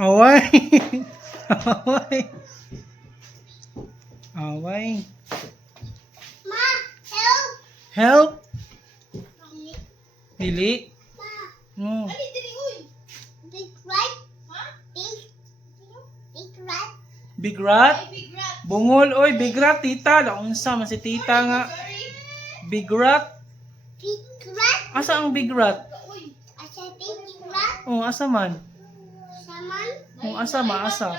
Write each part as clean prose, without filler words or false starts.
Away. Away. Away. Ma, help. Help. Dili. Ma, No. big rat. Big rat. Big rat. Bungol oy, big rat tita. Unsa man si tita nga. Big rat. Big rat. Asa ang big rat? Asa big rat. Oh, asa man? Saman. Oh, asa maasa.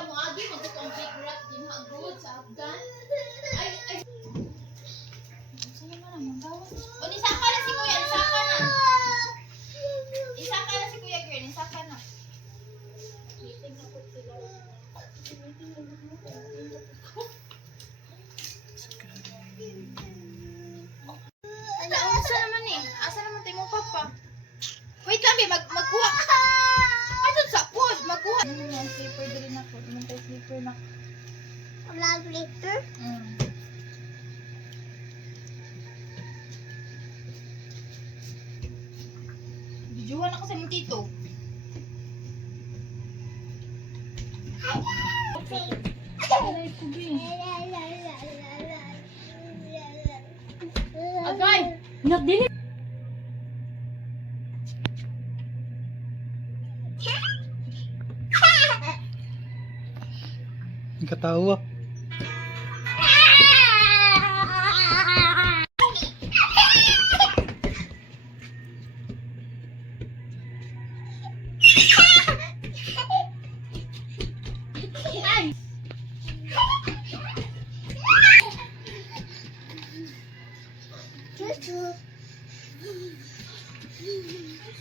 Asa naman tayo mo papa? Wait lang, magkuha. Ano sa pod? Magkuha. Yan, slipper din ako. Ilan tayo slipper na. Wala glitter. Bijuhan ako sa mong tito. Alay ko, be. Agay! Nagdili! Ang katawa.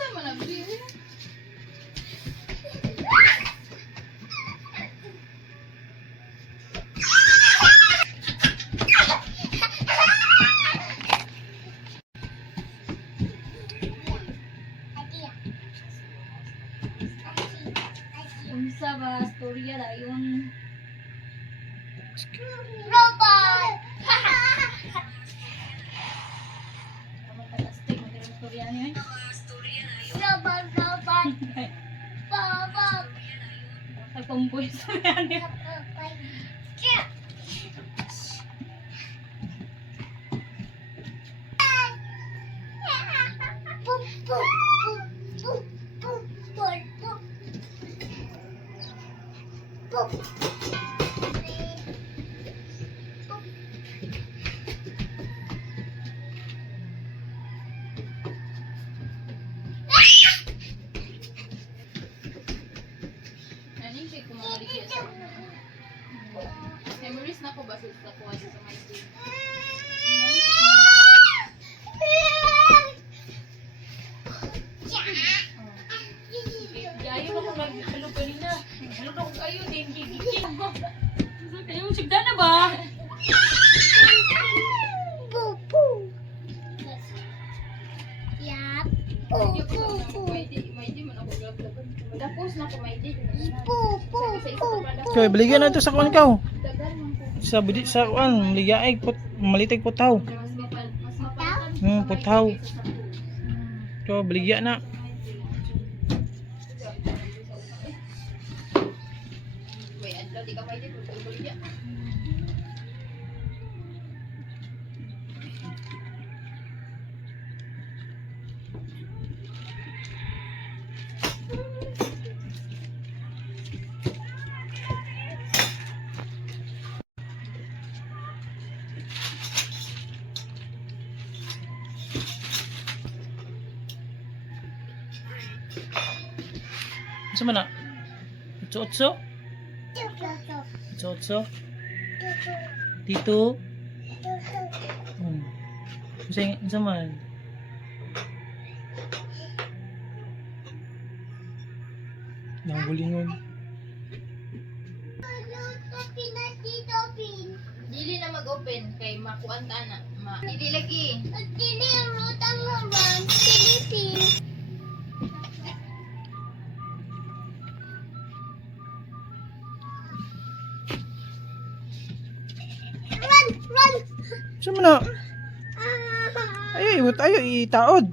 Saan mo nabili? Unsa ba storya dayon? Robot. Kamu tagastig mo dirong storya niyo. Robot. Robot. Sa kumboy storya niyo. Ani siya kumaligya sa memories na ko ba sa kuha sa my day. Gayo ako maghalo kanina. Halo ko kayo din gigigil. Kayo sigda na ba? Tapos na ko may day. Kay baligyan na ito sa kuan kaw. Sa budi sa kuan, ligaig put malitig putaw. Putaw. Ko baligyan na. Wait, adlaw di ka may day buligya. Sa mana? Otso-otso? Otso-otso? Tito? Sa man? Nanggulingon. Dili na mag-open kay makuan ta na. Dili lagi. Saan mo na? Ay, iwat ayo itaod.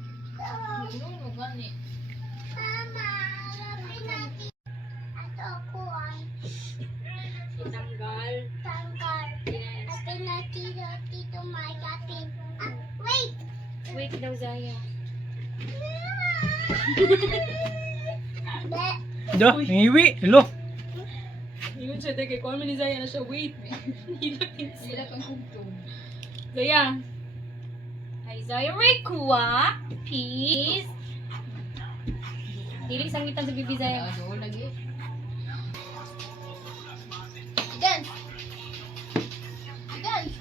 Ano gani? Mama, lapin natin. Ato ako ay Tanggal. tanggal. Lapin natin dito may lapin. Ah, wait! Wait daw, Zaya. Be, Da, ngiwi. Hello. Yun siya, kay call mo ni Zaya na siya, wait. Hila kang kugtong. Zaya. Hi, Zaya. Rekua. Peace. Dili sangitan sa bibi Zaya. Oo, lagi. Dance. Dance.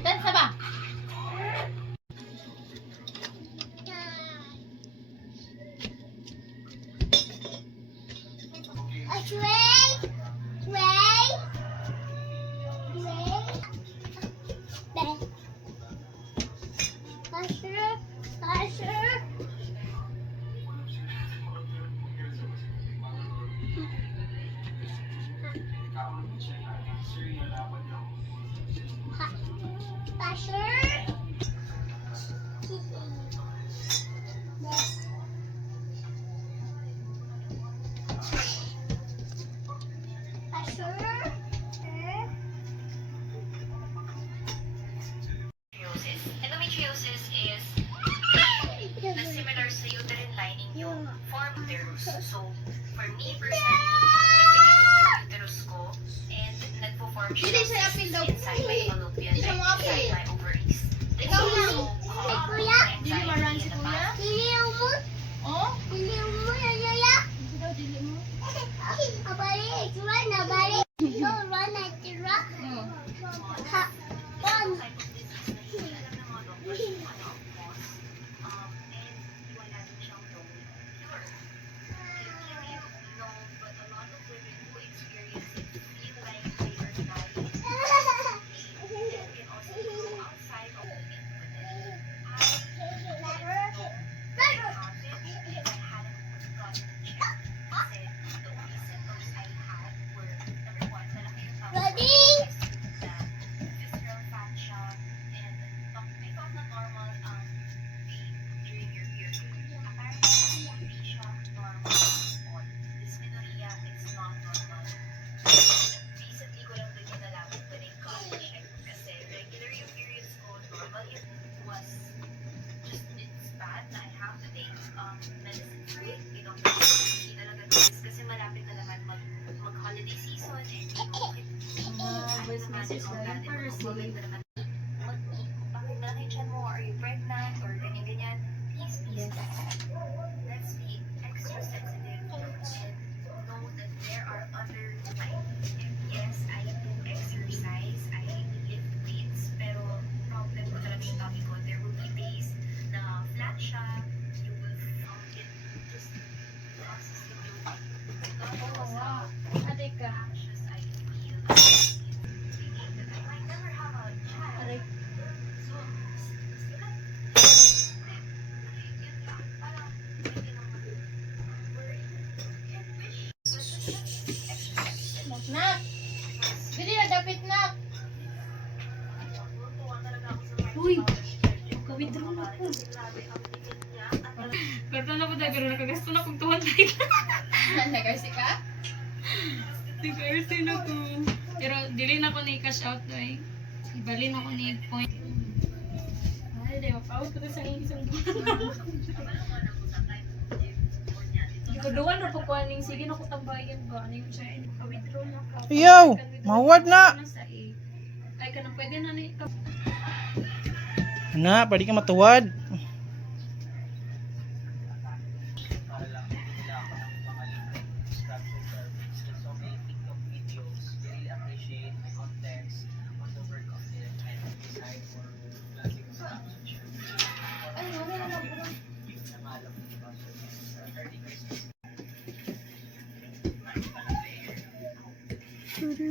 Dance na ba? wait! Wait! Wait! Usher! Usher! Usher! Endometriosis is na similar sa uterine lining yung form of uterus. So, for me personally, nagtigil yung uterus ko and nagpo-form siya Hindi siya apil daw. inside my fallopian, Hindi siya mo apil. inside my ovaries. This Ikaw is lang. also Ay, kuya. Dili maran si kuya? Dili mo? Oh? Dili mo, yaya? Hindi daw, dili mo. Abali, tura na bali. Ito, run na tira. Oo. Ha, on. Ready? Recently ko lang din nalaman when I got checked kasi regular yung periods ko, normal it was just it's bad na I have to take medicine for it. You know, hindi talaga kasi malapit na naman mag-holiday season and you know, Voice message lang para bakit malaki tiyan mo? Are you pregnant? Or ganyan-ganyan? Please, please, let's be extra sensitive and know that there are other types. And yes, I do exercise, I lift weights, pero problem ko talaga yung tummy ko. There will be days na flat siya, you will get just process the Oo nga. Aday ka. anxious I feel. Thinking that I might never have a child. Aday. So, Nak! Dili na dapit nak! Uy! Ka-withdraw na ko. Karta na po tayo pero nakagasto na kong 200. Nag-RC ka? Nag-RC na ko. Pero dili na ko ni cash out doy. Ibalin ako ni point. Ay, di mapaut ko to sa isang Ikaduan na po ko aning sige na ko tambayan ba aning siya ka-withdraw na ka. Ayaw, mawad na. Ay ka na pwede na ni Na, pwede ka matuwad. Ay, wala na lang. Kapoy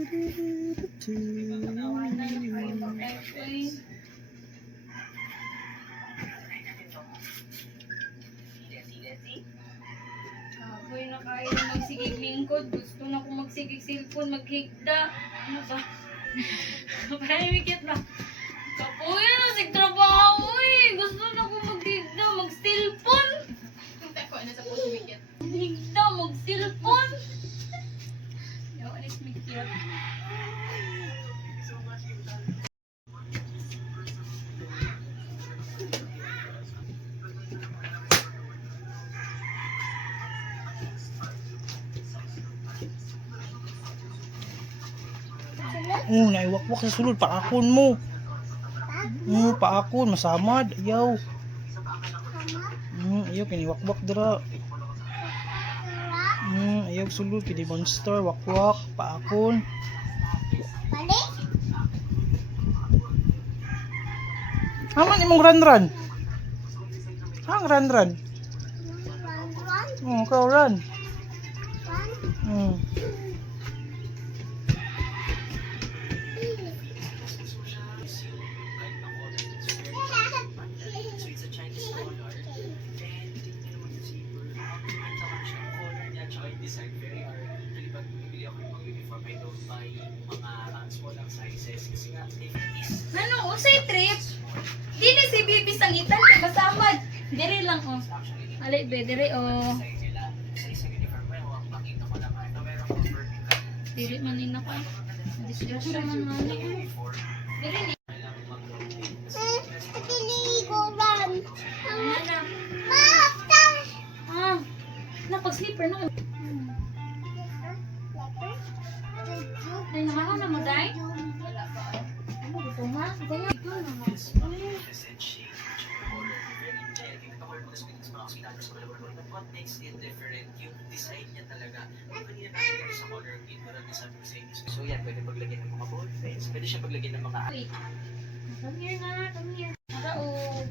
na kayo na magsigig lingkod. Gusto na ko magsigig cellphone, maghigda. Ano ba? Parang na. Kapoy na sigtrabaho eh. Gusto na ko maghigda, mag-cellphone. Higda, mag-cellphone. Yaw, alis mikit. Oh, naiwakwak sa sulod. Paakon mo. Paakon. Masamad. Ayaw. Ayaw, kiniwakwak dira. Ayaw sulod. Kini monster. Wakwak. Paakon. Balik? Haman imong run-run. Hang run-run. Run. Kau run. Run. So it's a Chinese color. And tingnan naman yung zipper. Maganda lang siya yung color niya. Tsaka yung design very hard. Actually, pag bumili ako ng mga uniform, I don't buy mga small lang sizes. Kasi nga, if it is Ano, usay trip? Dili si Bibi sangitan kay basamad. Dire lang oh. actually Ali be dire oh. design nila. Sa isang uniform, well, makita ko lang. Ito meron kong vertical. Dili man nina ko. Disgrasya man man. Uniform. Dire ni. Kailangan mag-rotate. Piniligo run. Ana. Basta. Ah. Napag slipper na. Ay namahaw na mo dai? Ano gusto ha? Kaya ikaw na mo. Percent shade, color, very light. Yung color mo, tapos mga hospitals, but what makes it different, yung design niya talaga. Yung kanina nakikita sa color, yung parang sabi ko sa inyo. So yan, pwede paglagyan ng mga ball pens, pwede siya paglagyan ng mga Wait. Come here na, come here. Para oh.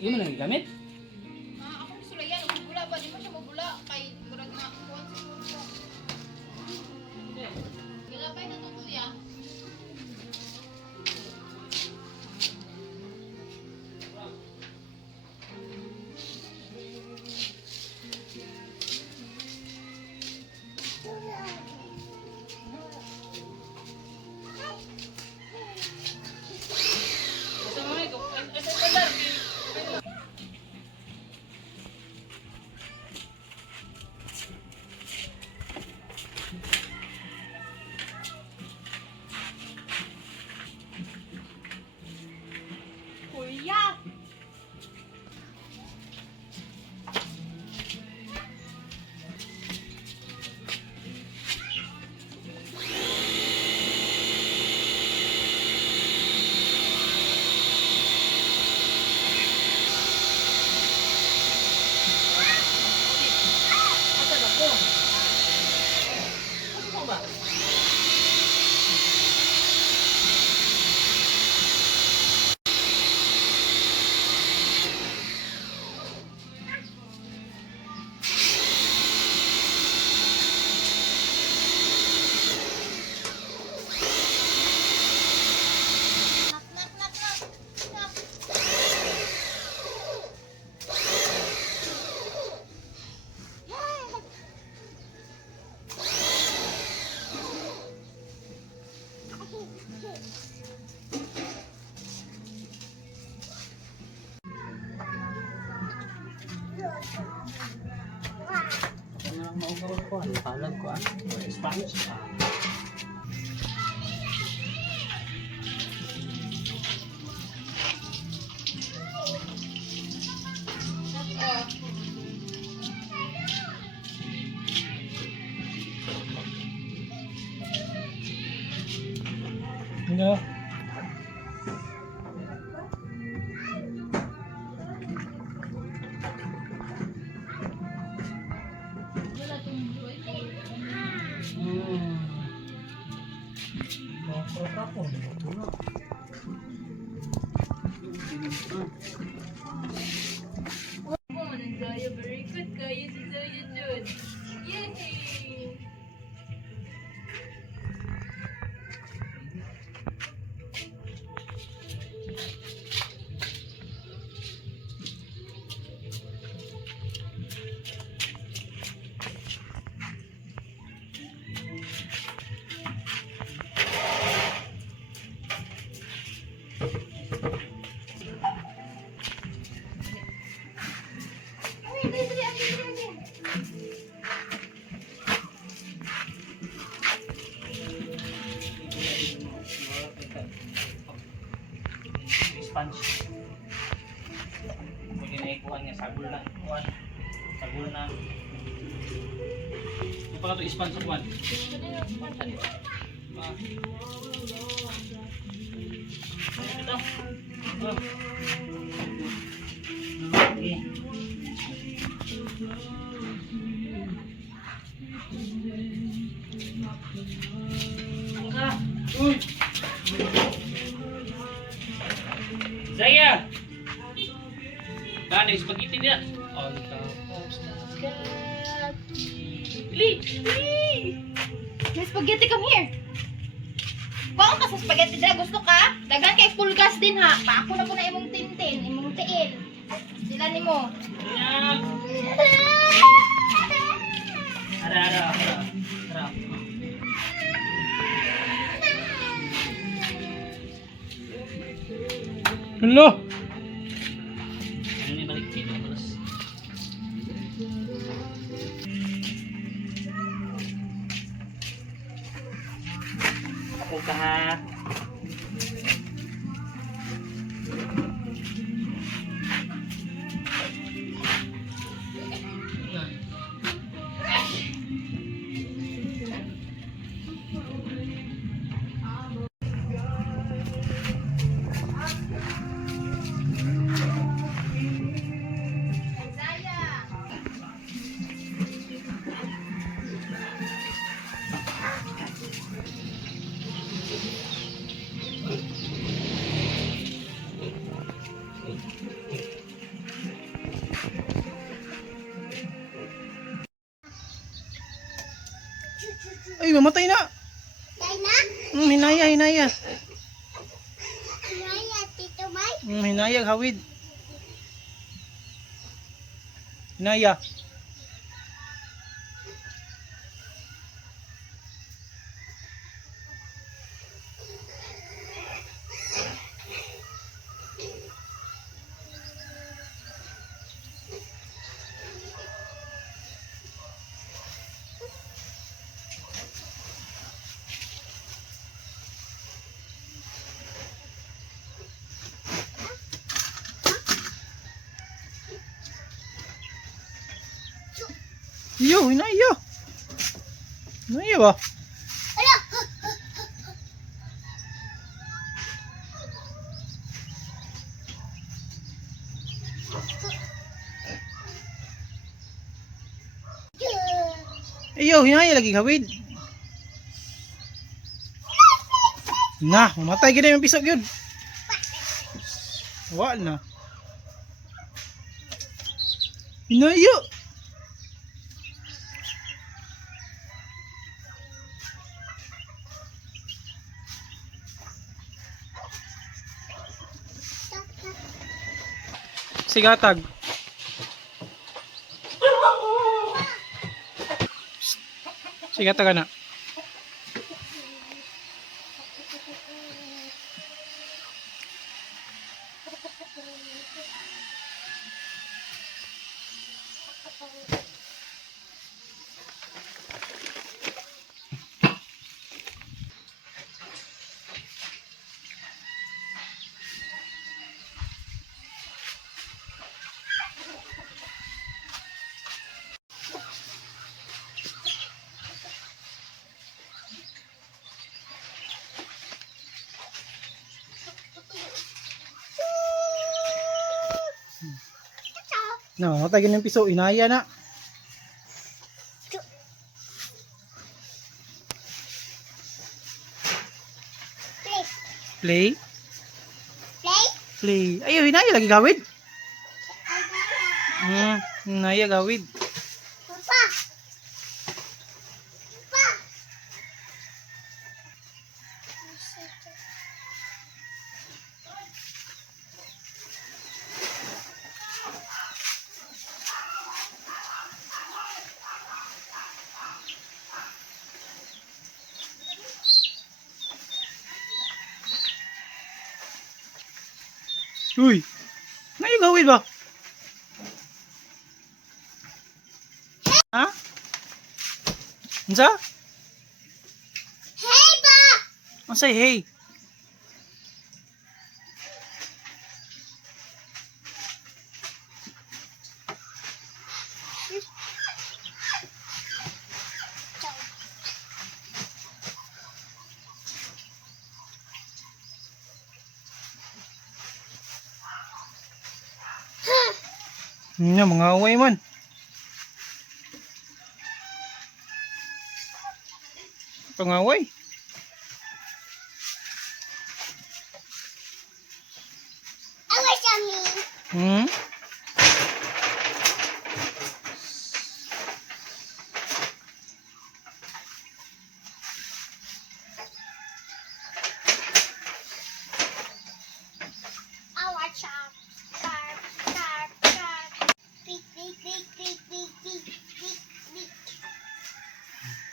Yun mo nang gamit? Ako gusto lang yan. Mabula ba? Di mo siya mabula. Kay murag na kuwan siguro siya. Galapay na to kuya. Kuya! Asan ako? Ano ba? Ano lang maugaw ko? Ano kalag ko? Spanish. Ano? Very good kayo si Zoya Jun. Yay! Sponge. Pwede na ikuhan niya. Sagol na. Kuhan. Sagol na. Ano pala ito sponge sa kuhan? Ito. Okay. Angka. Uy. Zaya. Ano yung spaghetti niya? On top of May spaghetti, come here. Kuhaan ka sa spaghetti dira. Gusto ka? Dagan kay full gas din ha. Paako na po na imong tintin, imong tiin. Sila ni mo. Ara. Hello. Ano ni balik dito terus? Ako ka ha. Uy, mamatay na. Tay na? Hinaya, hinaya. Naya, Tito May. Hinaya, hawid. Hinaya. Iyo, hinaya. Hinaya ba? Ala! Iyo, hinaya lagi hawid. Nah, mamatay gina yung pisok yun. Wala na. Hinaya. Sigatag. Sigatag na. No, mamatay gina yung piso, inaya na. Play. Play. Play. Play. Ayaw, hinaya lagi gawid. Ay, Naya. Hinaya gawid. Papa. Papa. Uy. Hinaya gawid ba? Ha? Unsa? Hey ba? Unsay hey? Mga away man. Pangaway. Away sa amin. Hmm? Our sharp. Sharp. Sharp. Sharp. Beep. Beep. Beep. Beep. Beep. Beep. Beep. Beep.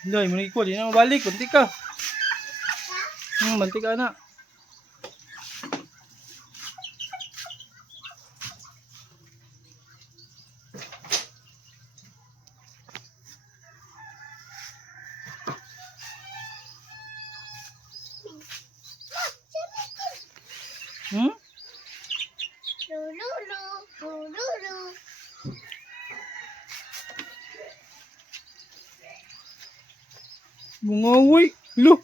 Dai, mo iko di na mabalik, bunti ka. Bunti ka na. Hmm? Lululu. Lululu. Mga away. Lo.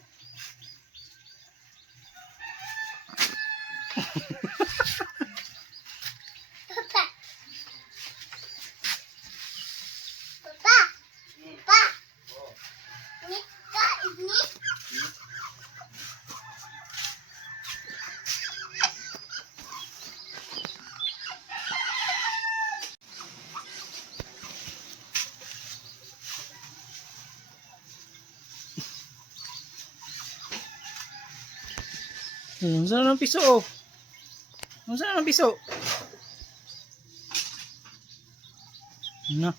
Papa. Papa. Papa. Ini kak ini. Saan ang piso oh? Saan ang piso? Na.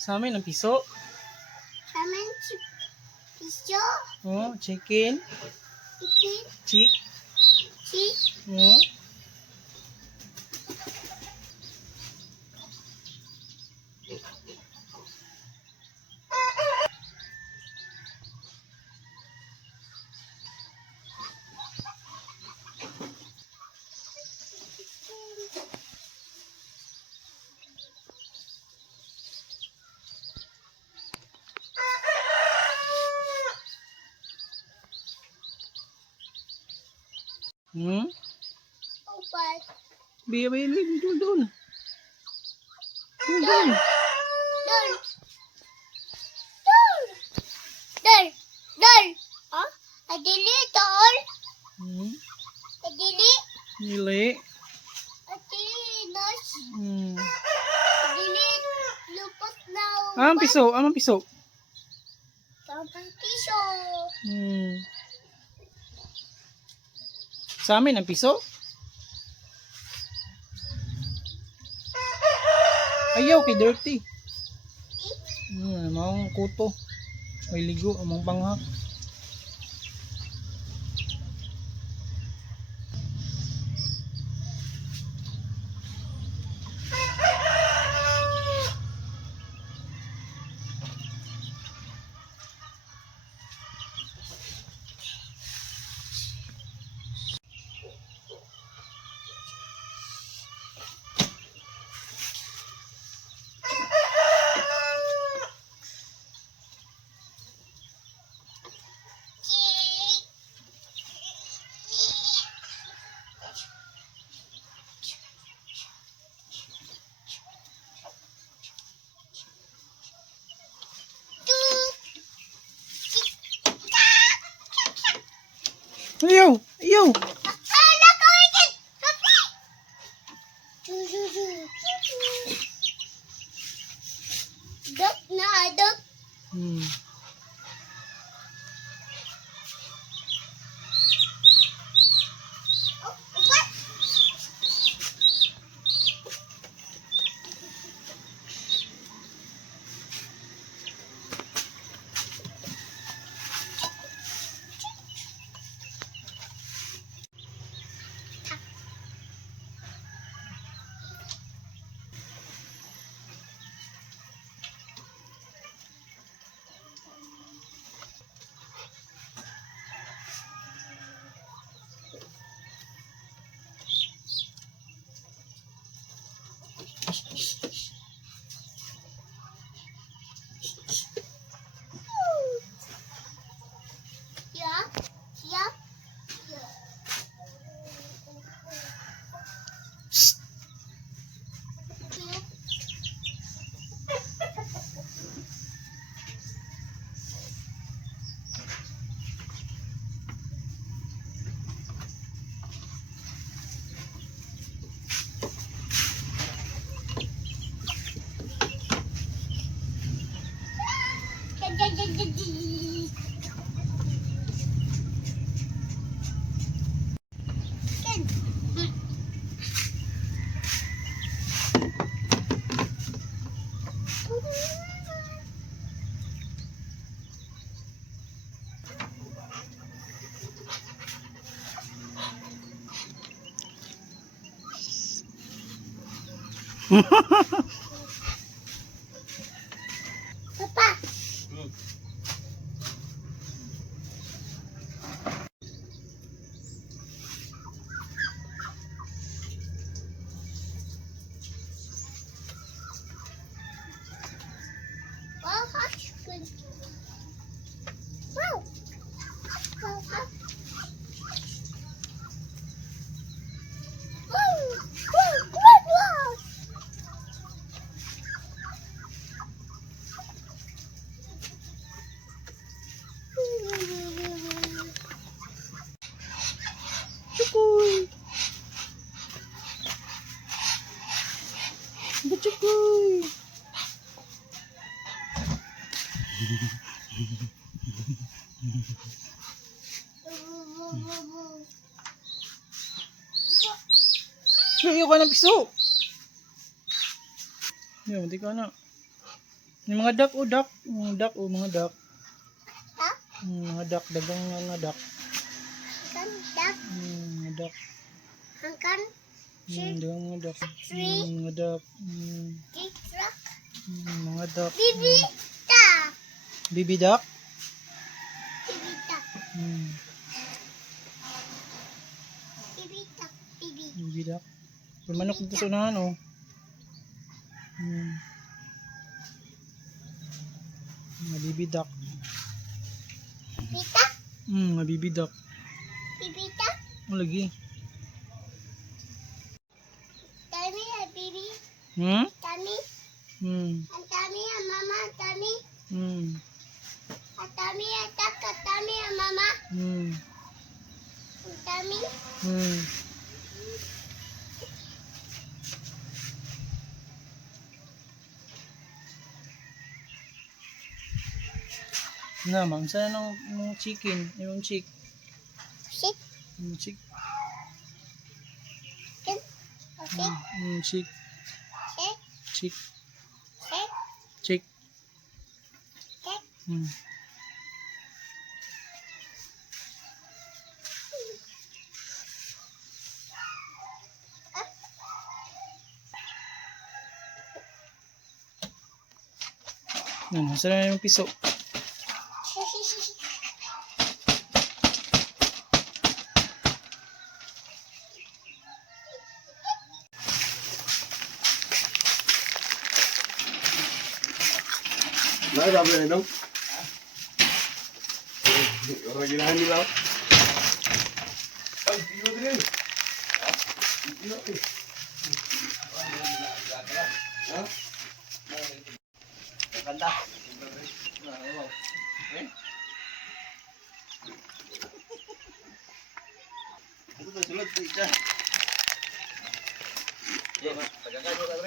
Sa amin ang piso. Saman si piso. Oh, chicken. Chicken. Chick. Cheese. Oh. Hmm? Opat. Biya, doon, doon. Doon, doon. Dun. Dun. Dun. Dun. Oh? Adili, tol. Hmm? Adili. Nili. Adili, nos. Hmm. Adili, lupot na upat. Ah, ang piso, ang piso. Sampang piso. Hmm. Sa amin ang piso. Ayaw kay dirty. Amang kuto. May ligo, amang panghak. Ayaw! Ayaw! Ala ko ikin! Kapi! Dok na, dok. Hmm. Oh, what? Yeah, yeah, yeah. Yeah. Papa. Wow, that's good. Wow. Wow, wow. Wow, wow, wow, wow. Suyo ka ng piso. Yan, hindi ka na. Yung mga duck, duck. Mga duck, mga duck. Ha? Mga duck, dagang mga duck. Kan duck. Mga duck. Hangkan. Dagang mga duck. Tree. Mga duck. Big truck. Mga duck. Bibi. Duck. Baby duck. Bibi duck. Bibi duck. Bibi. Baby duck. May manok dito sa unahan, oh. Mga baby duck. Bibi duck. Mga baby duck. Bibi duck. Ang lagi. Tummy ya bibi. Tummy. Ang tummy ya mama. Tummy. Ang tummy ya duck. Ang tummy ya mama. Ang tummy. Na, ma'am, saan ng chicken? Yung chick. Shit. Yung chick. Chicken. Okay. Chick. Shit. Chick. Shit. Chick. Shit. Yan, saan na yung piso? Nakasama na dong? Orang ginahan nila. Ay, tino din. Tino din. Ha? Kanta. Ito to sulod si Cha. Yo, tagakan mo ta,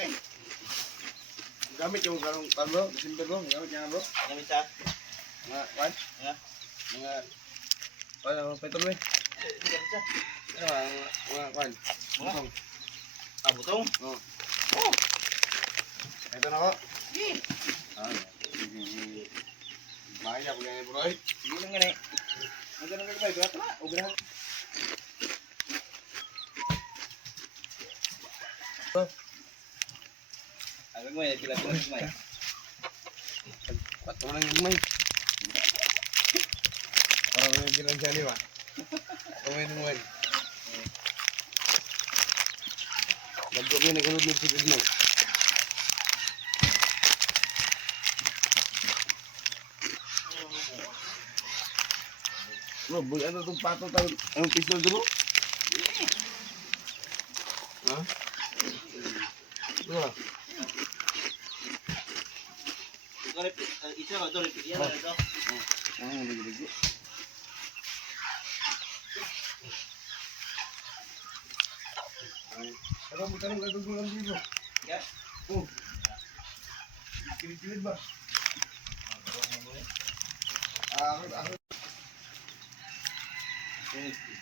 gamit yung karong bro, simple bro, gamit niya bro. Gamit sa mga kwan? Mga ano, petrol eh. Gamit sa. Mga kwan. Butong. Butong? Oo. Oh. Ito na ko. Maya ko ganyan bro. Sige lang ganyan. Ang ganun ka ba? Grato na. O grato. Ang may pila-pila may. Pato lang yung may. Para may bilang siya ba? Kumain mo yan. Nagko ko nagunod ng sigid mo. Bro, boy, ano itong pato tayo? Anong pistol dito? Ha? Bro, Ito, yan na ito. ano yung ligo-ligo? Ano mo tanong gagawin mo lang dito? Ya. Oh. Kilid-kilid ba? Ako.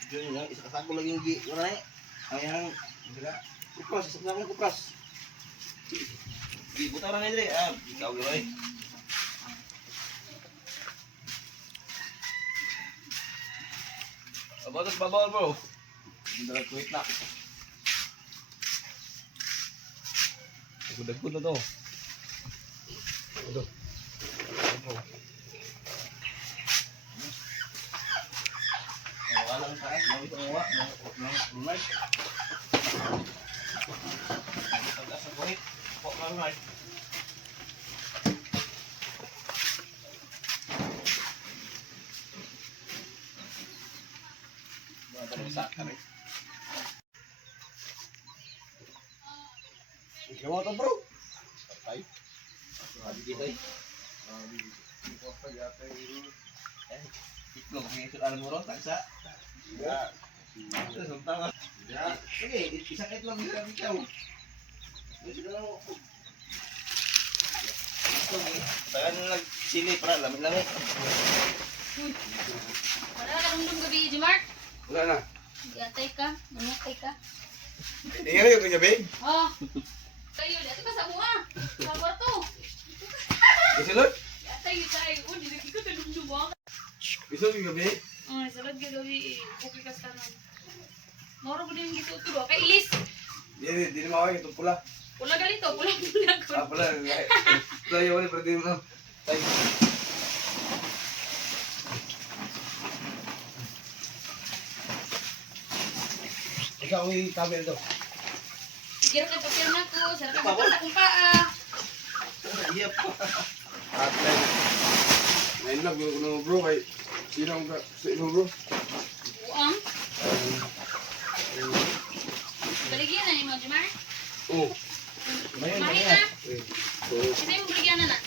Diyan lang, isa kasako lang yung wala na eh. Ang kupras, isa kasako yung kupras. Di buta na nila eh. Ikaw gano'n eh. Abatas babawal bro. Hindi na kuwit na. Dagdag-dagdag na to. Ito. Walang taas, mawit ang uwa. Lunay. Pagkas ang kuhit. Pok lang lunay. Ikaw ito bro. Patay. Sabi dito eh. Itlog, may alam mo ron, tagsa. Ya. Ito, suntang. Ya. Sige, isang itlog yung sabi ikaw. Ito na lang. Itlog eh. Saka na nagsili para lamig-lamig. Wala ka nung gabi, Jimar. Wala na. Gatay ka, manukay ka. Ingat yun kang gabi. Oh. Tayo, dati ka sa buha. Sa kwarto. Isulod? Tayo, tayo. Oh, di ko tulong-tulong. Isulod kang gabi. Oh, salad gagawi. Bukay ka sa tanan. Moro ko din gito tulo. Kay Ilis. Di na mawag itong pula. Pula galito. Pula ko. Pula. Pula yung wala, pero di mo. Tayo. Ikaw ang itabi ito. Sige ka papel na ko. Sarap ka sa akong paa. Iyap. At ngayon lang, yung bro, kay sino ang bro? Uang. Baligyan na ni mo, Jumar. Oo. Mahin na. Kasi yung baligyan na na.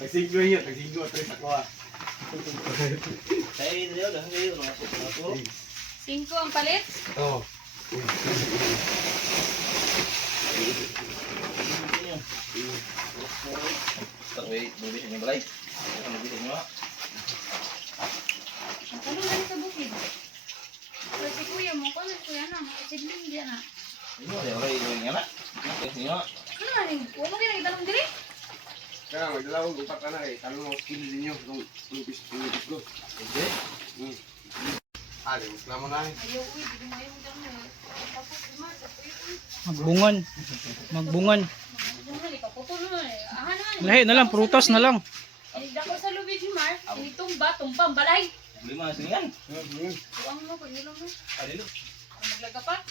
Nagsinggo yun, nagsinggo at rin ako ah. Cinco ang palit. Oo. Ang talong na sa bukid. Pero si kuya mo, kung ano kuya na, makasibling diyan na. Ano na rin? Huwag mo kaya diri? Kaya magdala ko upat na eh. Talong ako skill din yun. Itong pis ko. Hindi? Di mas naman na eh. Ayaw, uy, hindi mo ayaw dyan. Tapos, Jumar, tapos uy. Magbungan. Magbungan. Bungal, ipaputol mo eh. Aha na. Lahi na lang, prutas na lang. Dako sa lubid, Jumar. Initumba, tumpang, balay. Hmm. Tuwang mo, pagilom mo. Ang maglagapak.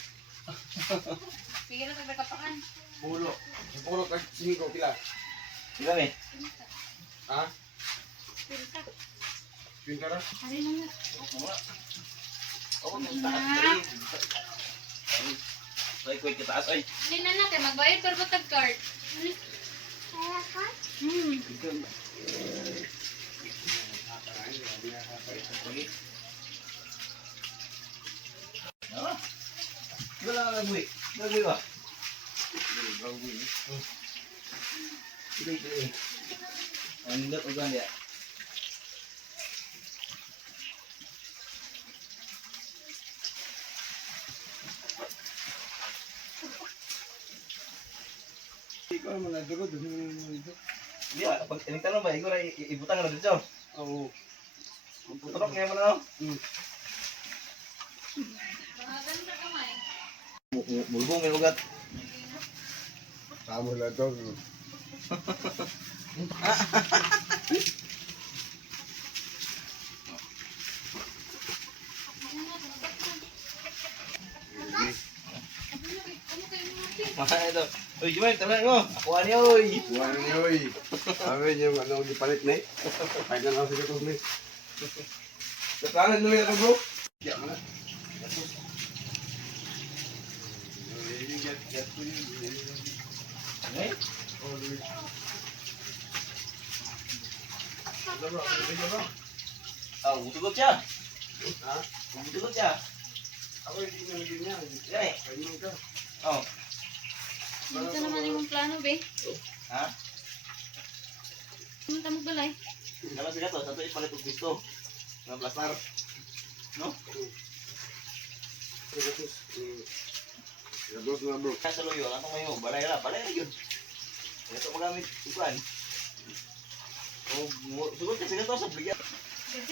Sige na, maglagapakan. Pulo. Sa pulo tag 5 kila. Ha? Pilta. Pinta na? Hari na nga. Hindi na na, kaya magbayad pero ba tag-card? Kaya ka? Ikaw naman nagdurod. Ito. Oo. Maganda kamay. Tama lang ito. Buwan niyo oy. Sabi niyo ano gipalit na eh. Kahit na lang sige to ni. Katalan nyo ito bro. Kaya mo na. Ako hindi na naging niya. Ganyan ka. Ito naman yung plano, be. Pumunta mo balay. Gagos na bro. Kasi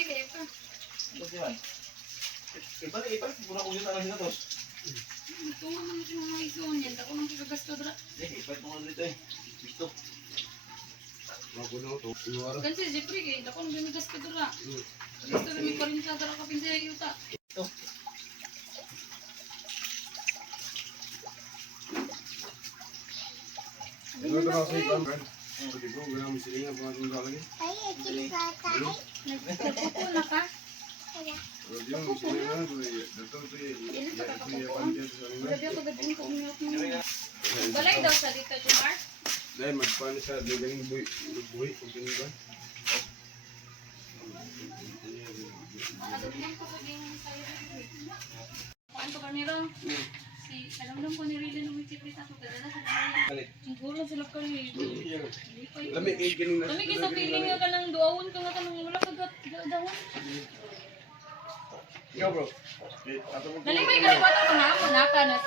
kaya ka. Ito naman ito yung mga isuon yan. Ako nang kagagasto dra. Mapuno to. Iwara. Kasi siyempre kaya ako nang ginagasto dra. Gusto rin may 40 dra ka pinsa yung yuta. Ano ito kasi ito? Pwede bro, gano'n mo silingan kung anong lagi. Ay, ikit ka tayo. Nagpupo na ka. Kaya. Pero di mo silingan ko eh. Dito ito eh. Dili pa ka Ito kapupuan. Grabe ako gading ko minok mo. Balay daw sa dito, Jumar. Dahil magpaano siya, galing buhay. Kung ganyan ba? Nakadugyan ko gading sa'yo. Kuhaan ko kanila. Alam lang ko ni Riley nung may ako. Kadala sa kanya. Siguro sila ka rin. Lamig eh, ganun na. Kami kisa feeling nga ka ng duawon ka nga ka nang wala ka dahon. Ikaw bro. Ato mo. Nalimay ka ba ito na ako naka na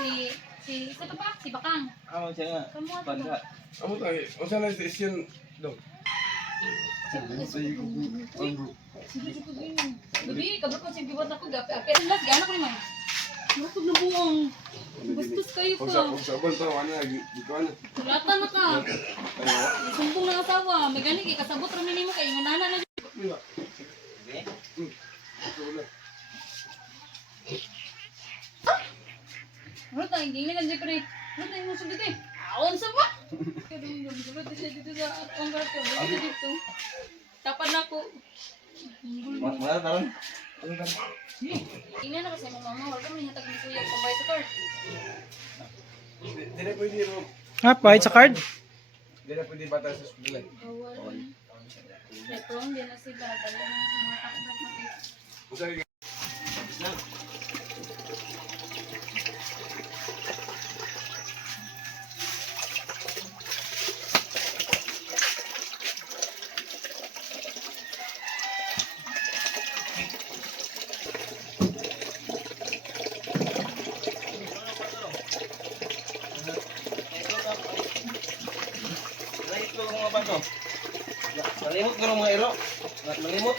sa to pa? Si Bakang. Amo siya nga. Kamu ato Banda. ba? Amo tayo. O sana station dong. Gabi, kabro ko sige buat ako gapi. Pero las gana ko ni man. Nakog na buong. Bastos kayo Kung pa. sabon to ano dito ano. Sulatan na ka. Sumbong ng asawa. May gani kay kasabot ra nimo kay ngunana na. Mira. Sige. Ano tayo hindi na dyan pre. Ano tayo mo sundot eh. Aon sa ba? Gulod siya dito sa atong gato. Dito dito. Tapan na ako. Mga taron. Tingnan na kasi mo mama. Wala mo niya tag suya kung bayad sa card. Dili pwede mo. Bayad sa card? Dili pwede bata sa eskwela. Bawal. May prom din na sila. Dala na sa mga kakabag na kayo. Usa Ito mga bato. Malimot ko ng mga iro. Malimot.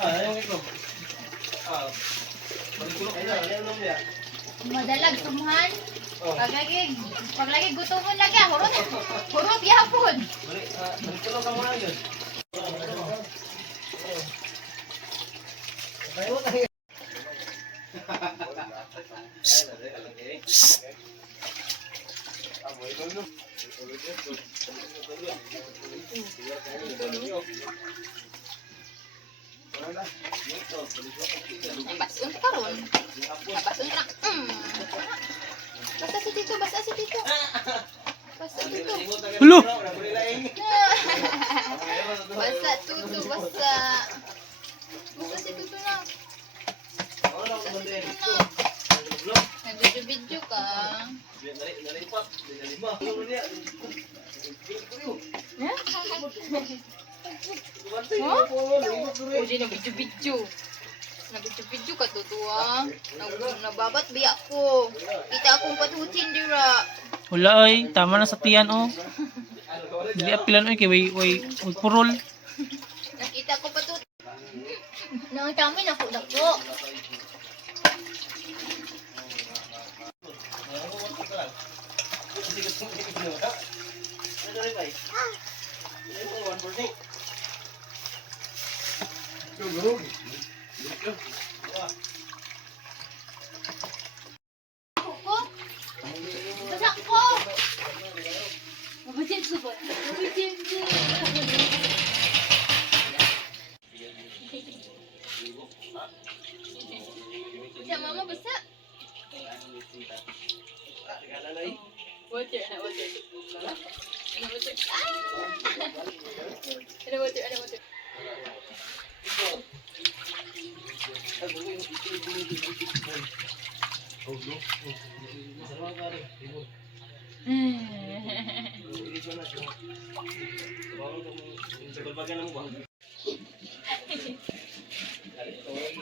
Ayun ito. Malimot kayo na. Ayan lang niya. Madalag sumuhan. Paglagi gutomon lagi. Hurot yapon. Malimot ka muna yun. Basun ka karon. Basun na. Basta si Tito, basta si Tito. Basta Tito. Hulo! Basta Tuto, basta. Basta si Tuto na. Nag-video ka. Uji na video-video. Nag-video ka tutuwa. Nababat biya ko. Kita akong patutin dira. Wala ay, tama na sa tiyan oh. Hindi apilan oy kay way purol. Nakita ko patutin. Nang kami na po dako. Guru. Ko. Basta ko. Mabajin ko ba? Mabajin ko. Sa mama basta. Water, ana water. Ana water. Ana water, ana water.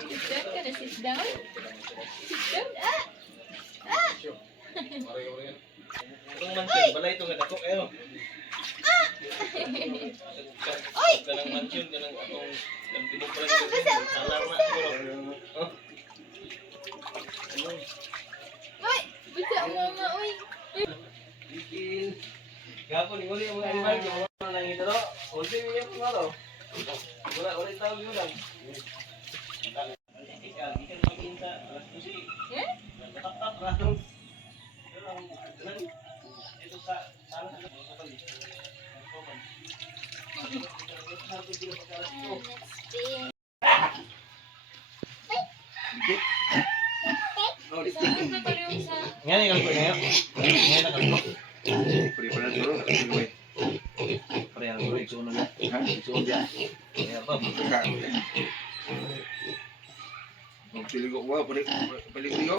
Sit down ka na, sit down. Sit down. Itong mansion, balay ito nga dako kayo. Oy! Kanang mansion, kanang atong nagtibok pa lang. Salar na siguro. Oy, basta mama oy. Bikin. Gapon, uli ang mga animal. Kung ano lang ito, no? Ulti mo yung mga to. Wala tawag yun lang. Ikan maginta. Eh? Natatak na itong. Ito sa sana sa kapatid. Saan ka pa rin sa... Ngayon ang ngayon. Ngayon ang kalbo. Pwede pa na duro. Anyway. Pare ang bro, isuno na. Ha? Isuno ya. Kaya pa. Piligo ko, piligo.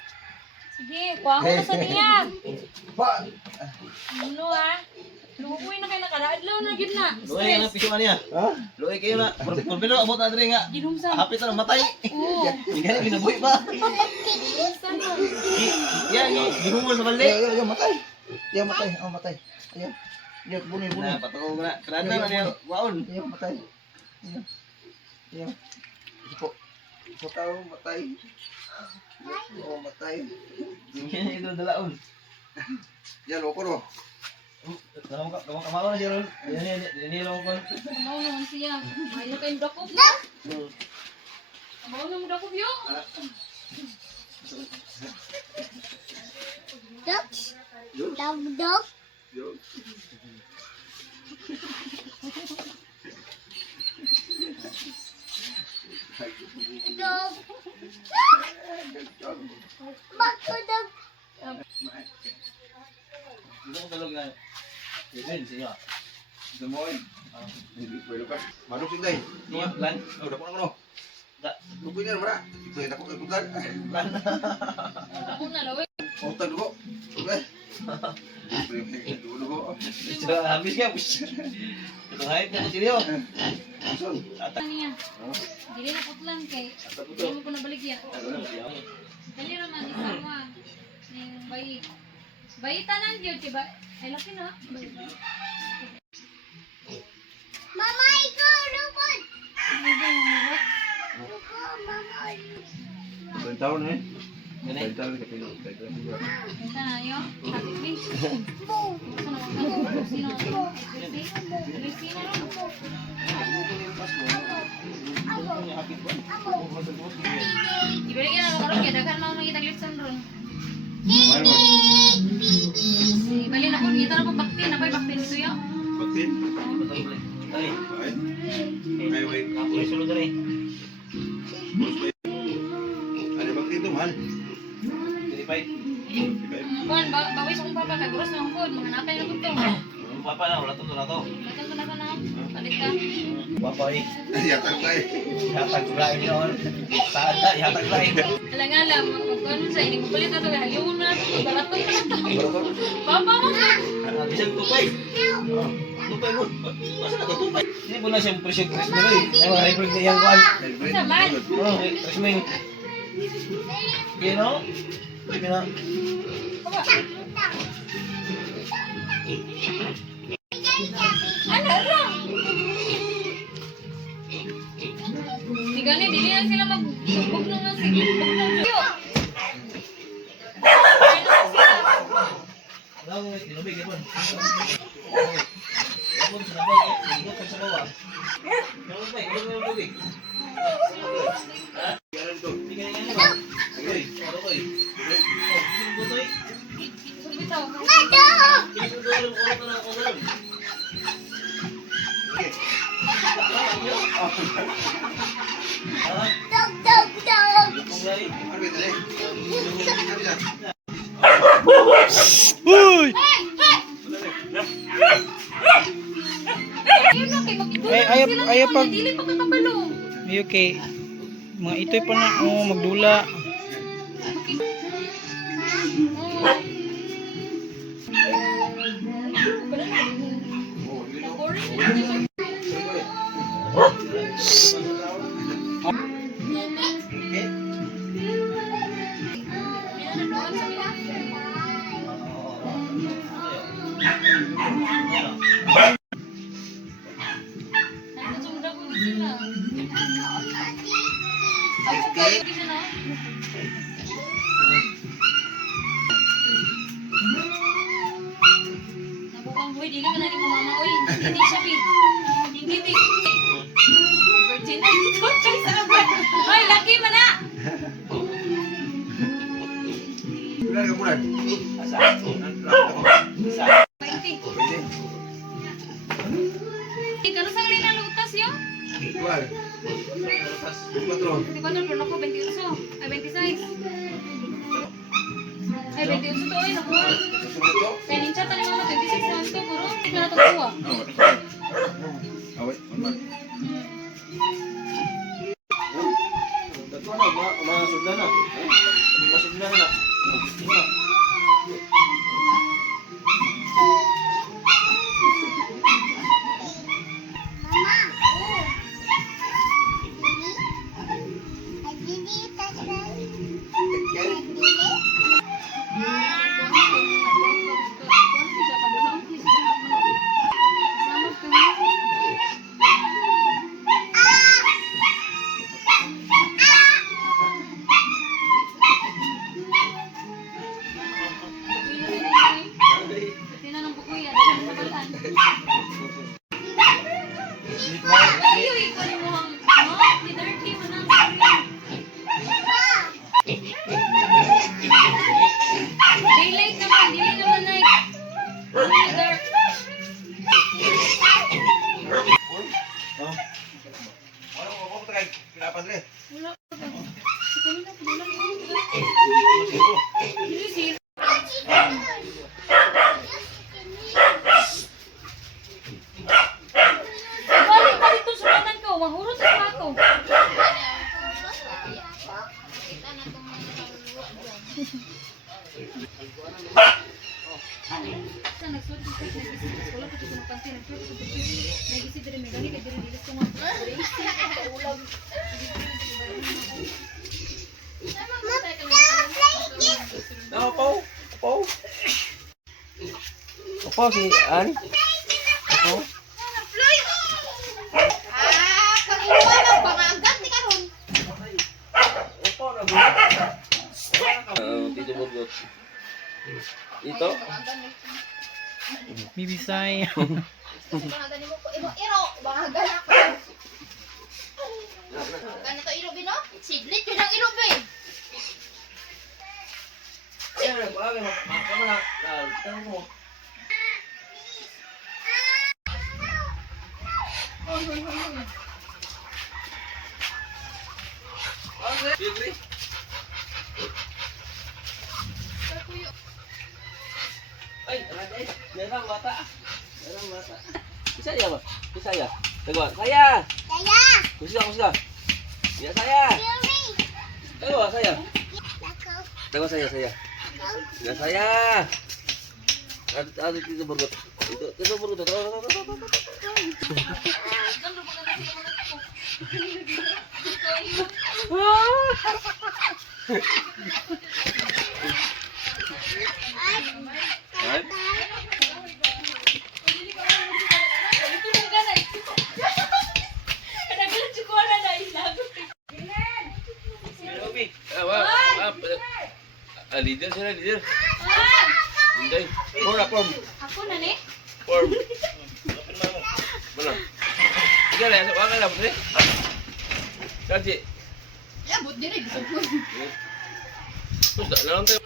Sige, kuha ko na sa niya. Pa! Ano ah? Lukuy na kayo nakalaadlaw na gid na. Luoy na pisuan niya. Ha? Luoy kayo na. Pero abot na diri nga. Ginumsan. Hapit na matay. Oo. Ingani binabuhi pa. Ginumsan ko. Yan yo, gihumol sa balde. Ayo, matay. Ayo, matay. Oh, matay. Ayo. Ayo, bunuh. Na patungog na. Kranda na niya waon. Ayo, matay. Ayo. Ayo. Ipo. Ipo tao, matay. Oh, matay. Ingani ito dalaon. Yan, loko no. Kamang kamaw na siya ron. Yan lang ko. Kamaw naman siya. Ayaw kayong dakop. Kamaw naman dakop yo. Dog. Dog, dog. Dog. Bako dog. Gusto ko talog na. Yan siya. Demoy. Hindi pwede ka. Manok sing day. Niya plan. Oh, dapat na. Da. Lupoy na mara. Ito ay dapat ikutan. Plan. Ako na laway. Utang dugo. Okay. Dugo. So habis ka. Ito hayop na siya. Son. Ata. Niya. Dili na putlan kay. Dili mo ko nabalik ya. Dali naman isama. Ning bayi. Bayi tanan gyud kay ba. Ay laki na. Mama, ikaw, lupon. Lupo, mama. Tahun eh. Ganun. Tahun ke pino. Ito na yo. Happy. Sino? Sino? Ibalik na karon kay daghan mo mangitag lipson ron. Bali na ko ngita na ko bakti na pay bakti nito yo. Batin. Ay. Ay, wait. Ako sulod rin. Ada bakti tu man. Jadi baik. Kuan bawi sa kong papa kay gros na hungkod manapay na gud to. Papa na wala to. Matang na ka na. Palit ka. Papa ni. Ya tak baik. Hatag lain yon. Sada hatag lain. Alang alam magkuan sa ini palit na to kay haliw na to balaton na to. Papa mo. Bisa tupay. Tupay mo. Masa na tupay? Ini pun nasi pressure crash mo rin. Ay hybrid na yang kuan. Saman. Oh, crash mo. You know? Pwede na. Ano ra? Di gani dili na sila magbubog ng sige. Yo. Daw mo tinubig ipon. Ipon sa bawah, ikot ka sa bawah. Daw ba, ikot mo tubig. Jalan tu. Tingnan niya. Oy, ano ko eh. Oh, butoy. Bitaw. Ito daw ang oras na ako daw. Ah, Dog, dog, dog. kung lari. Ambil tadi. Uy! Ayun na kay magidulog Ay, ayaw- sila ayaw noon, pag- dili pa kakabalo. Ay, okay. Mga ito'y pa na, magdula. Nabukang buhay, dili ka na ni mama, oy. Hindi siya, pi. Hindi, pi. Virgin na ito. Choy, sarapan. Oy, laki man na. Bulan ke bulan? Asa? Asa? 20. Pwede. Kano sa rin ang lutas yun? Bulan. Lepas. 4. Hindi ko na, pero ako 28. Ay, 26. Ay, 28 to, ay, nakuha. Suruh Kaya nincha tali mama 26 na ito, puro. Hindi ka na ito kuha. Awet, mana? Datu na, masudlan na. Masudlan na. Tingnan. padre. Wala pa ba? Si kanina ko lang. Dili si balik ka dito sa kanan ko. Mahurot sa plato. Sa nagsuot ko sa nagisi wala ko dito mapansin. Nagisi dire may gani kay dire dilis ko mga. Ulam. Nama pau. Pau. Pau si An. Pau. Dito mo go. Ito. Bibisay. Sidlit yun ang iro, be. Eh, pala mana? Tanong mo. Bigri. Ay, anak jarang bata. Jarang bata. Bisa ya, Pak? Bisa ya? Teguh, saya. Saya. Kusida. Ya, saya. Yuri. Teguh, saya. Lako. Teguh, saya. Ya, saya. Ada itu bergut. Itu bergut. Ay. Leader sila, leader. Hindi. Form. Ako na ni. Form. Mana? Sige lang, wala lang, pre. Kasi. Labot dire gusto ko. Terus tak dalam tu.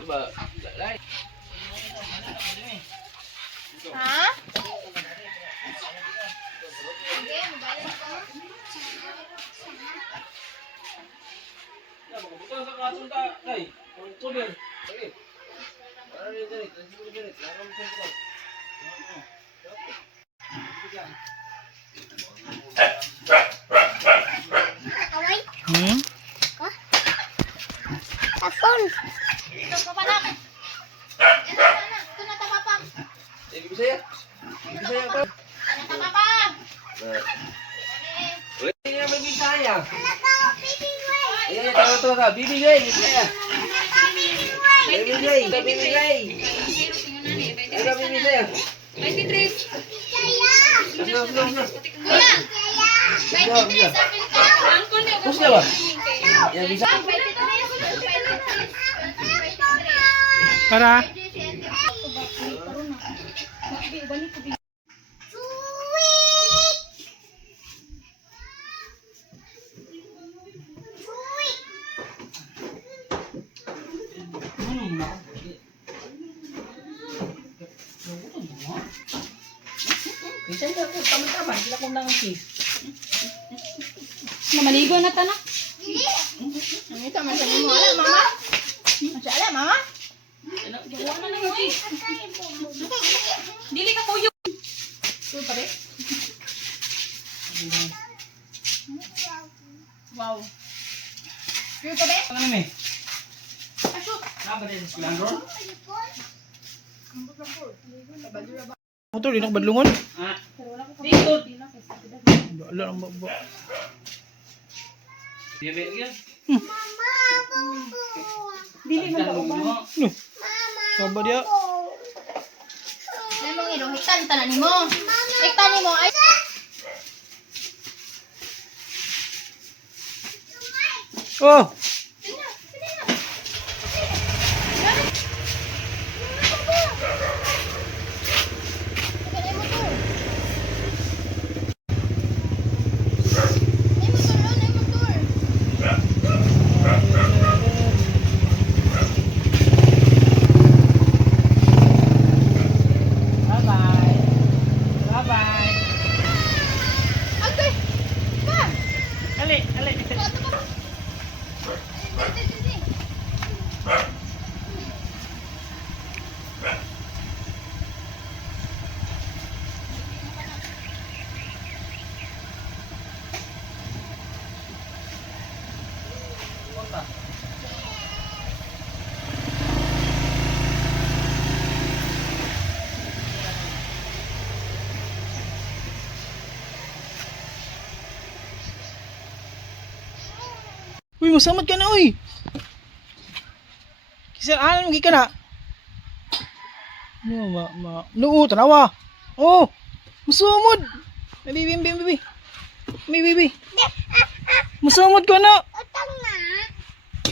Apa? Lain. Ha? Bukan sekarang tak, dai. Untuk dia. Okey. Ada ni, ni. Larang macam tu. Kaway. Hmm? Tapon. Ito pa pa nak. Ito na. Ito na tapapang. Bisa ya? Bisa ya, Pak? Ito na tapapang. Boleh ni yang bagi saya. Anak ko, baby way. Iya, tahu. Bibi gay, saya. Baby way. Bibi gay. Zero tingnan na ni. Ada bibi saya. 23. Saya. Sudah. Kuya. Saya. 23 apil ka. Ang kon ni Terus apa? Ya bisa. 23. Para. Namaligo na ta na. Ito man sa mo ala mama. Masala mama. Wala na lang yun. Dili ka kuyo. Tuyo pa be? Wow. Tuyo pa be? Ano ni? Asok. Naba din sa landron? Motor di nak badlungon? Ah. Dito. Wala lang ba. Dili man ka uban. Soba dia. Nemong ilong hikan tanan nimo. Hikan nimo ay. Oh. Bye-bye. Bye-bye. Okay. Ali, ali. Uy, masamad ka na, uy. Kisa, ano, magi ka na? Oo, tanawa. Oh, masamad. Bibi, bibi, bibi. Bibi. Masamad ka na. Utang na.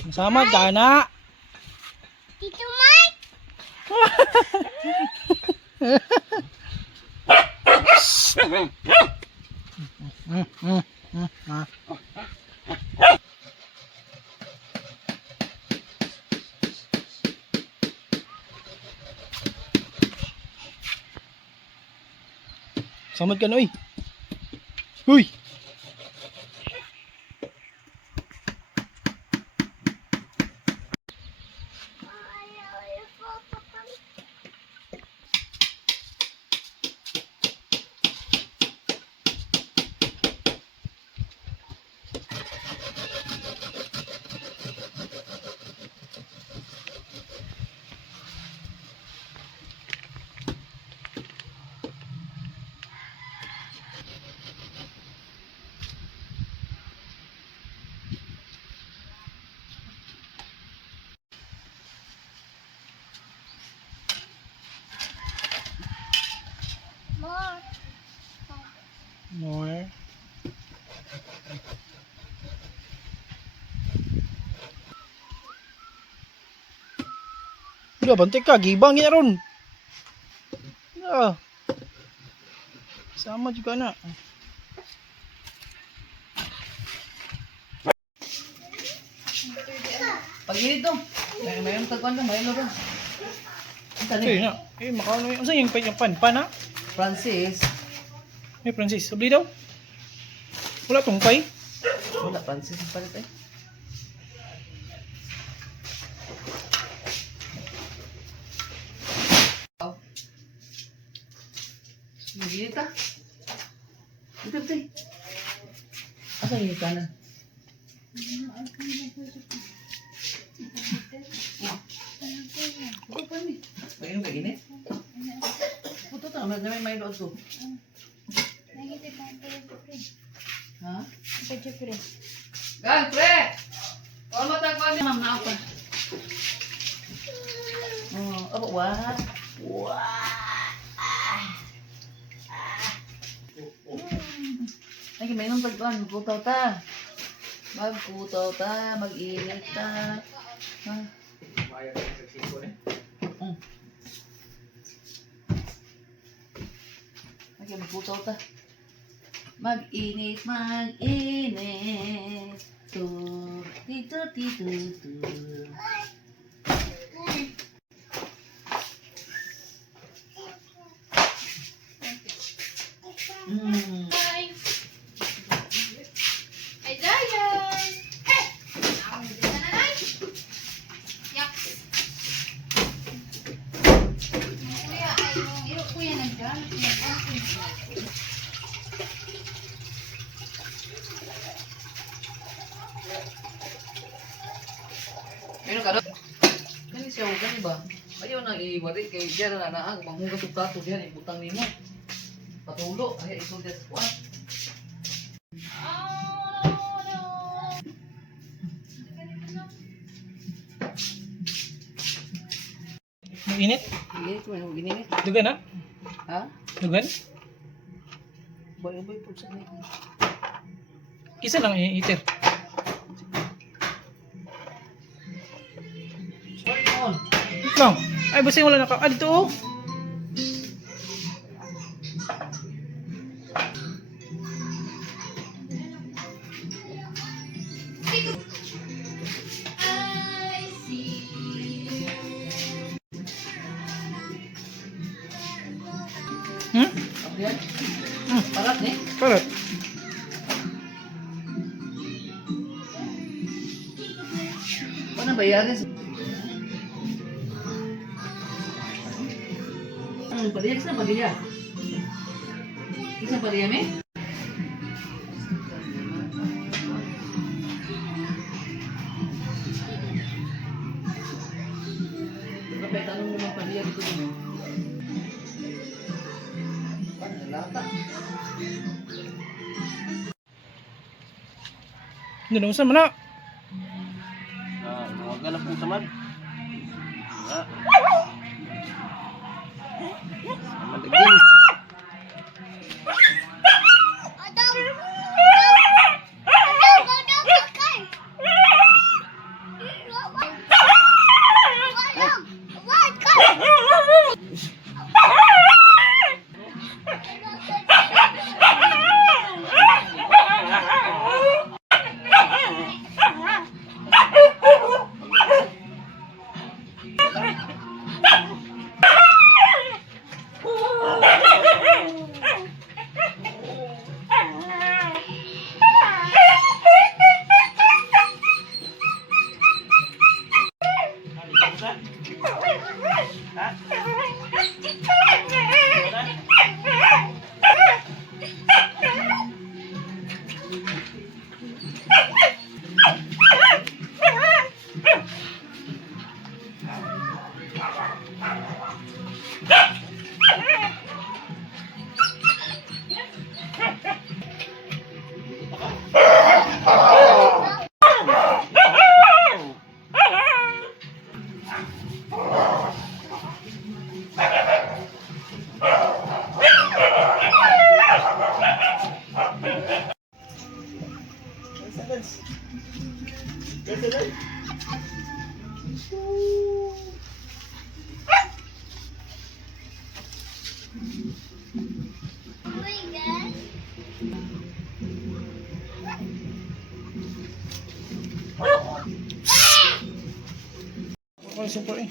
Masamad ka na. Tito Mike. Masamad ka na, uy. Uy. More. More. Udah, bantik ka. Gibang yan ron. Ah. Sama juga na. Pag-init dong. Mayroon tagpan dong, mayroon dong. Ano Okay na. Eh, makaano yun. Saan yung pan? Pan ha? Francis. Eh, Francis. Sabli daw. Wala tungkay. Wala, Francis ang palit eh. Oh. Mag-init ka? Ito, ito. Asa yung init ka na? Okay pa ni. Mayroon ka init? Puto ta, may mayroon to. Ha? Gan, pre! Kung matagpan niya, ma'am, naopan. Oh, abo, what? Ay, may nang tagpan, magkutaw ta. Magkutaw ta, mag-init ta. Ha? Okay, magkutaw ta. Mag-init, mag-init. Tito. Ay, Dayan! Ako, hindi ka na, Nay. Yak. Kuya, ay, yung kuya nandyan. Meron ka doon? Gani siya, gani ba? Ayaw nang iwari kay diyan na naang manghugas og plato diyan ibutang nimo. Patulo, ay ito des kuan. Mag-init. Sige, ito may ginini. Dugan ha? Ha? Dugan? Bay po sa ni. Kisa lang i-iter. Sorry on. Wait lang. Ay, basta wala naka... Ah, dito oh. Abrian. Hmm. Parat ni. Karat. bayarin. Ano pa diya? Saan pa diya? Saan pa diya, me? Kapag tanong naman pa diya dito din. Lata. Ganun sa mana. Nawagan na po saman. Maligin. Adam! Adam! Adam! Makan! Adam! Makan! Oh my God. Oh, super eh.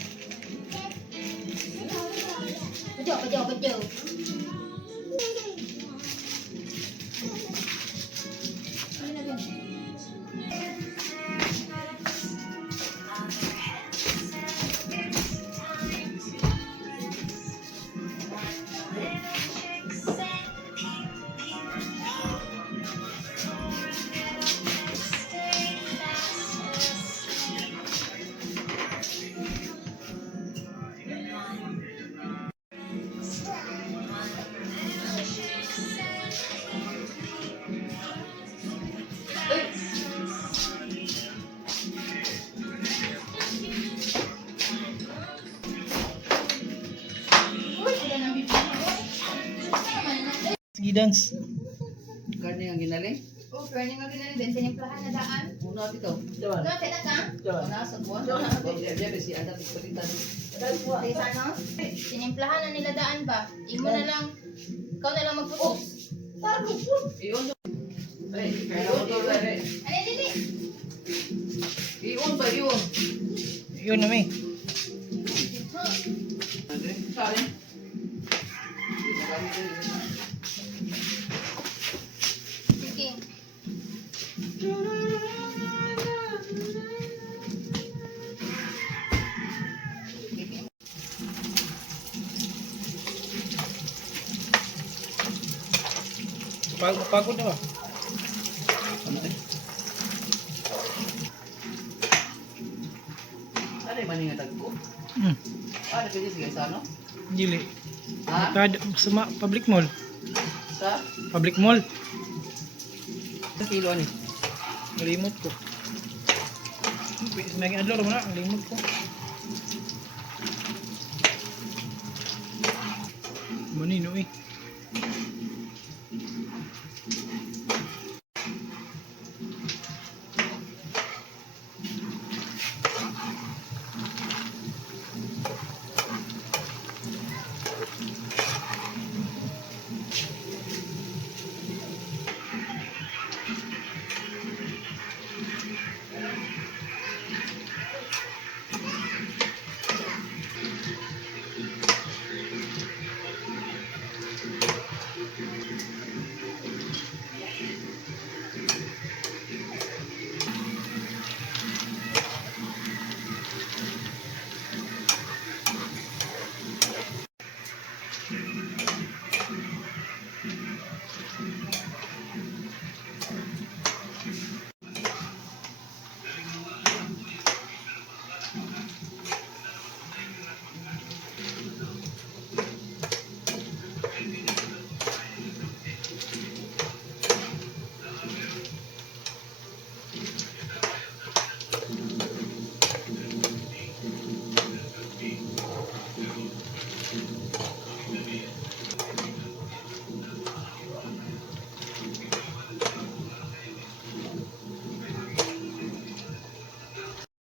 Betul. Sige, dance. Karne ang ginaling. Oh, kaya nga ginali din sa nimplahan na daan. Una dito. Doon, sa ka? Una sa buwan. Diyan si ada pagpalitan. Sa ano? Sinimplahan na nila daan ba? Imo na lang, ikaw na lang magputos. Iyon. Ay, kaya mo to dali. Ano, dili? Iyon ba iyon? Yun na may. Saan? Sige. Pagod na ba? Ano yung maninga tagko? Hmm. Ano pwede sige sa ano? Dili. Ha? Sa public mall. Sa? Public mall. Kilo ni? Limot ko. May adlaw naman na, ang limot ko. Manino eh.